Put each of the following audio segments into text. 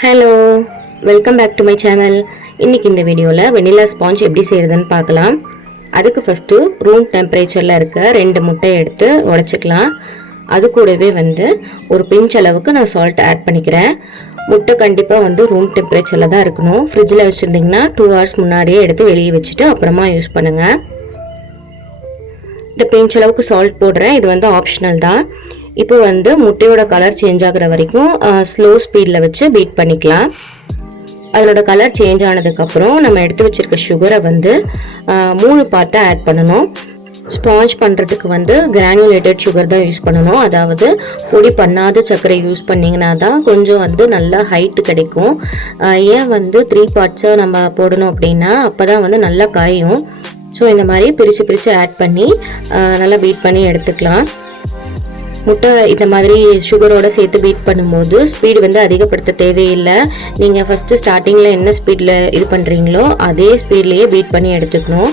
Hello, welcome back to my channel. இன்றைக்கி இந்த வீடியோவில் வெனிலா ஸ்பாஞ்ச் எப்படி செய்கிறதுன்னு பார்க்கலாம். அதுக்கு ஃபஸ்ட்டு ரூம் டெம்பரேச்சரில் இருக்க 2 முட்டையை எடுத்து உடச்சிக்கலாம். அது கூடவே ஒரு பிஞ்ச் அளவுக்கு நான் சால்ட் ஆட் பண்ணிக்கிறேன். முட்டை கண்டிப்பாக ரூம் டெம்பரேச்சரில் தான் இருக்கணும். ஃப்ரிட்ஜில் வச்சுருந்திங்கன்னா 2 hours முன்னாடியே எடுத்து வெளியே வச்சுட்டு அப்புறமா யூஸ் பண்ணுங்கள். இந்த பிஞ்ச் அளவுக்கு சால்ட் போடுறேன். இது ஆப்ஷனல் தான். இப்போ முட்டையோட கலர் சேஞ்ச் ஆகிற வரைக்கும் ஸ்லோ ஸ்பீடில் வச்சு பீட் பண்ணிக்கலாம். அதனோட கலர் சேஞ்ச் ஆனதுக்கப்புறம் நம்ம எடுத்து வச்சுருக்க சுகரை 3 பார்ட்டாக ஆட் பண்ணணும். ஸ்பாஞ்ச் பண்ணுறதுக்கு கிரானுலேட்டட் சுகர் தான் யூஸ் பண்ணணும். அதாவது பொடி பண்ணாத சர்க்கரை யூஸ் பண்ணிங்கன்னா தான் கொஞ்சம் நல்லா ஹைட்டு கிடைக்கும். ஏன் 3 பார்ட்ஸாக நம்ம போடணும் அப்படின்னா அப்போ தான் நல்லா காயும். ஸோ இந்த மாதிரி பிரித்து ஆட் பண்ணி நல்லா பீட் பண்ணி எடுத்துக்கலாம். முட்டை இந்த மாதிரி சுகரோட சேர்த்து பீட் பண்ணும்போது ஸ்பீடு அதிகப்படுத்த தேவையில்லை. நீங்கள் ஃபஸ்ட்டு ஸ்டார்டிங்கில் என்ன ஸ்பீடில் இது பண்ணுறீங்களோ அதே ஸ்பீட்லேயே பீட் பண்ணி எடுத்துக்கணும்.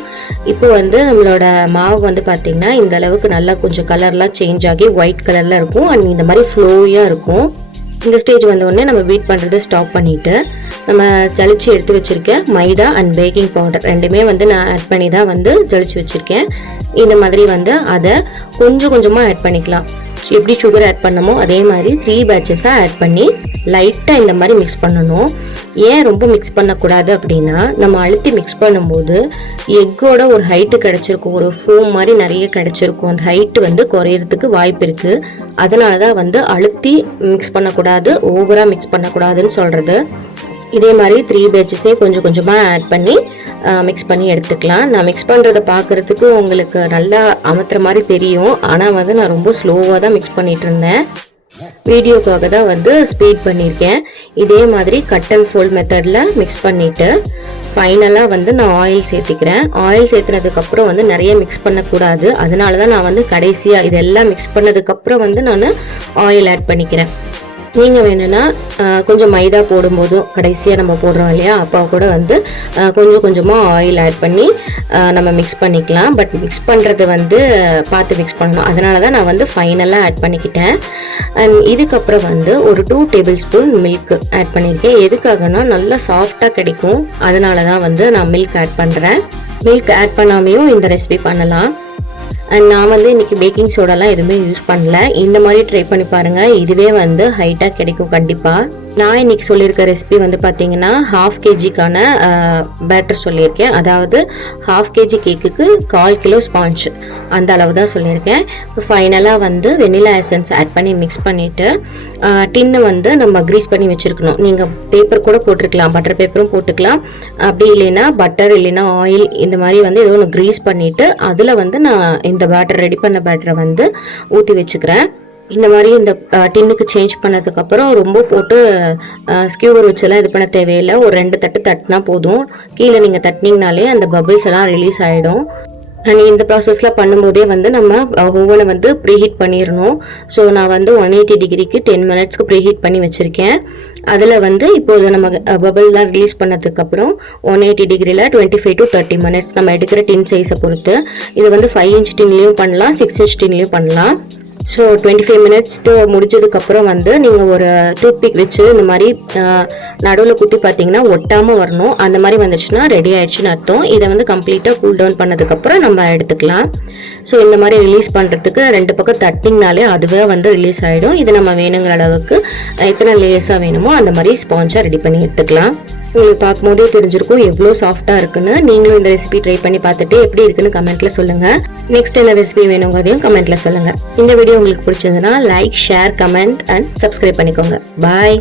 இப்போ நம்மளோட மாவு பார்த்திங்கன்னா இந்த அளவுக்கு நல்லா கொஞ்சம் கலர்லாம் சேஞ்ச் ஆகி ஒயிட் கலரில் இருக்கும். அண்ட் இந்த மாதிரி ஃப்ளோயாக இருக்கும். இந்த ஸ்டேஜ் உடனே நம்ம பீட் ஸ்டாப் பண்ணிவிட்டு நம்ம ஜலிச்சு எடுத்து வச்சுருக்கேன் மைதா அண்ட் பேக்கிங் பவுடர் ரெண்டுமே நான் ஆட் பண்ணி தான் ஜலிச்சு வச்சுருக்கேன். இந்த மாதிரி அதை கொஞ்சமாக ஆட் பண்ணிக்கலாம். எப்படி சுகர் ஆட் பண்ணமோ அதே மாதிரி 3 பேட்சஸாக ஆட் பண்ணி லைட்டாக இந்த மாதிரி மிக்ஸ் பண்ணணும். ஏன் ரொம்ப மிக்ஸ் பண்ணக்கூடாது அப்படின்னா நம்ம அழுத்தி மிக்ஸ் பண்ணும்போது எக்கோட ஒரு ஹைட்டு கிடச்சிருக்கும், ஒரு ஃபோம் மாதிரி நிறைய கிடச்சிருக்கும். அந்த ஹைட்டு குறையிறதுக்கு வாய்ப்பு இருக்குது. அதனால தான் அழுத்தி மிக்ஸ் பண்ணக்கூடாது, ஓவராக மிக்ஸ் பண்ணக்கூடாதுன்னு சொல்கிறது. இதே மாதிரி 3 பேட்சஸே கொஞ்சமாக ஆட் பண்ணி மிக்ஸ் பண்ணி எடுத்துக்கலாம். நான் மிக்ஸ் பண்ணுறதை பார்க்குறதுக்கு உங்களுக்கு நல்லா அமர்த்துற மாதிரி தெரியும். ஆனால் நான் ரொம்ப ஸ்லோவாக தான் மிக்ஸ் பண்ணிகிட்டு இருந்தேன். வீடியோக்காக தான் ஸ்பீட் பண்ணியிருக்கேன். இதே மாதிரி கட் அண்ட் ஃபோல்ட் மெத்தடில் மிக்ஸ் பண்ணிவிட்டு ஃபைனலாக நான் ஆயில் சேர்த்திக்கிறேன். ஆயில் சேர்த்துனதுக்கப்புறம் நிறைய மிக்ஸ் பண்ணக்கூடாது. அதனால தான் நான் கடைசியாக இதெல்லாம் மிக்ஸ் பண்ணதுக்கப்புறம் நான் ஆயில் ஆட் பண்ணிக்கிறேன். நீங்கள் வேணும்னா கொஞ்சம் மைதா போடும்போதும் கடைசியாக நம்ம போடுறோம் இல்லையா, அப்போ கூட கொஞ்சமாக ஆயில் ஆட் பண்ணி நம்ம மிக்ஸ் பண்ணிக்கலாம். பட் மிக்ஸ் பண்ணுறது பார்த்து மிக்ஸ் பண்ணணும். அதனால தான் நான் ஃபைனலாக ஆட் பண்ணிக்கிட்டேன். அண்ட் இதுக்கப்புறம் ஒரு 2 டேபிள்-ஸ்பூன் மில்க் ஆட் பண்ணியிருக்கேன். எதுக்காகனா நல்லா சாஃப்டாக கிடைக்கும். அதனால தான் நான் மில்க் ஆட் பண்ணுறேன். மில்க் ஆட் பண்ணாமையும் இந்த ரெசிபி பண்ணலாம். அண்ட் நான் இன்றைக்கி பேக்கிங் சோடாலாம் எதுவுமே யூஸ் பண்ணல. இந்த மாதிரி ட்ரை பண்ணி பாருங்கள். இதுவே ஹைட்டாக கிடைக்கும் கண்டிப்பாக. நான் இன்றைக்கி சொல்லியிருக்க ரெசிபி பார்த்தீங்கன்னா 1/2 kg பேட்டர் சொல்லியிருக்கேன். அதாவது 1/2 kg கேக்குக்கு 1/4 கிலோ ஸ்பாஞ்ச் அந்த அளவு தான் சொல்லியிருக்கேன். இப்போ ஃபைனலாக வெனிலா எசன்ஸ் ஆட் பண்ணி மிக்ஸ் பண்ணிவிட்டு டின்னு நம்ம க்ரீஸ் பண்ணி வச்சுருக்கணும். நீங்கள் பேப்பர் கூட போட்டிருக்கலாம், பட்டர் பேப்பரும் போட்டுக்கலாம். அப்படி இல்லைன்னா பட்டர் இல்லைன்னா ஆயில் இந்த மாதிரி ஏதோ ஒன்று க்ரீஸ் பண்ணிவிட்டு அதில் நான் இந்த பேட்டர் ரெடி பண்ண பேட்டரை ஊற்றி வச்சுக்கிறேன். இந்த மாதிரி இந்த டின்னுக்கு சேஞ்ச் பண்ணதுக்கப்புறம் ரொம்ப போட்டு ஸ்கியூவர் வச்செல்லாம் இது பண்ண தேவையில்லை. ஒரு 2 தட்டு தட்டினா போதும். கீழே நீங்கள் தட்டினீங்கனாலே அந்த பபிள்ஸ் எல்லாம் ரிலீஸ் ஆகிடும். அண்ட் இந்த ப்ராசஸில் பண்ணும்போதே நம்ம ஓவனை ப்ரீஹீட் பண்ணிடணும். ஸோ நான் 180 டிகிரிக்கு 10 மினிட்ஸ்க்கு ப்ரீஹீட் பண்ணி வச்சுருக்கேன். அதில் இப்போது நம்ம பபிள்லாம் ரிலீஸ் பண்ணதுக்கப்புறம் 180 டிகிரியில் 25 to 30 மினிட்ஸ் நம்ம எடுக்கிற டின் சைஸை பொறுத்து. இது 5 inch டின்லேயும் பண்ணலாம், 6 inch டின்லேயும் பண்ணலாம். ஸோ 25 மினிட்ஸ் முடிச்சதுக்கப்புறம் நீங்கள் ஒரு டூத்பிக் வச்சு இந்த மாதிரி நடுவில் குத்தி பார்த்தீங்கன்னா ஒட்டாமல் வரணும். அந்த மாதிரி வந்துச்சுன்னா ரெடி ஆயிடுச்சுன்னு அர்த்தம். இதை கம்ப்ளீட்டாக கூல் டவுன் பண்ணதுக்கப்புறம் நம்ம எடுத்துக்கலாம். ஸோ இந்த மாதிரி ரிலீஸ் பண்ணுறதுக்கு 2 பக்கம் தட்டிங்கனாலே அதுவே ரிலீஸ் ஆகிடும். இது நம்ம வேணுங்கிற அளவுக்கு எத்தனை லேயர்ஸாக வேணுமோ அந்த மாதிரி ஸ்பாஞ்சாக ரெடி பண்ணி எடுத்துக்கலாம். உங்களுக்கு பார்க்கும்போதே தெரிஞ்சிருக்கும் எவ்வளோ சாஃப்டாக இருக்குன்னு. நீங்களும் இந்த ரெசிபி ட்ரை பண்ணி பார்த்துட்டு எப்படி இருக்குன்னு கமெண்ட்டில் சொல்லுங்கள். நெக்ஸ்ட் என்ன ரெசிபி வேணுங்கிறதையும் கமெண்ட்டில் சொல்லுங்கள். இந்த வீடியோ உங்களுக்கு பிடிச்சிருந்ததுன்னா like, share, comment and subscribe பண்ணிக்கோங்க. பாய்.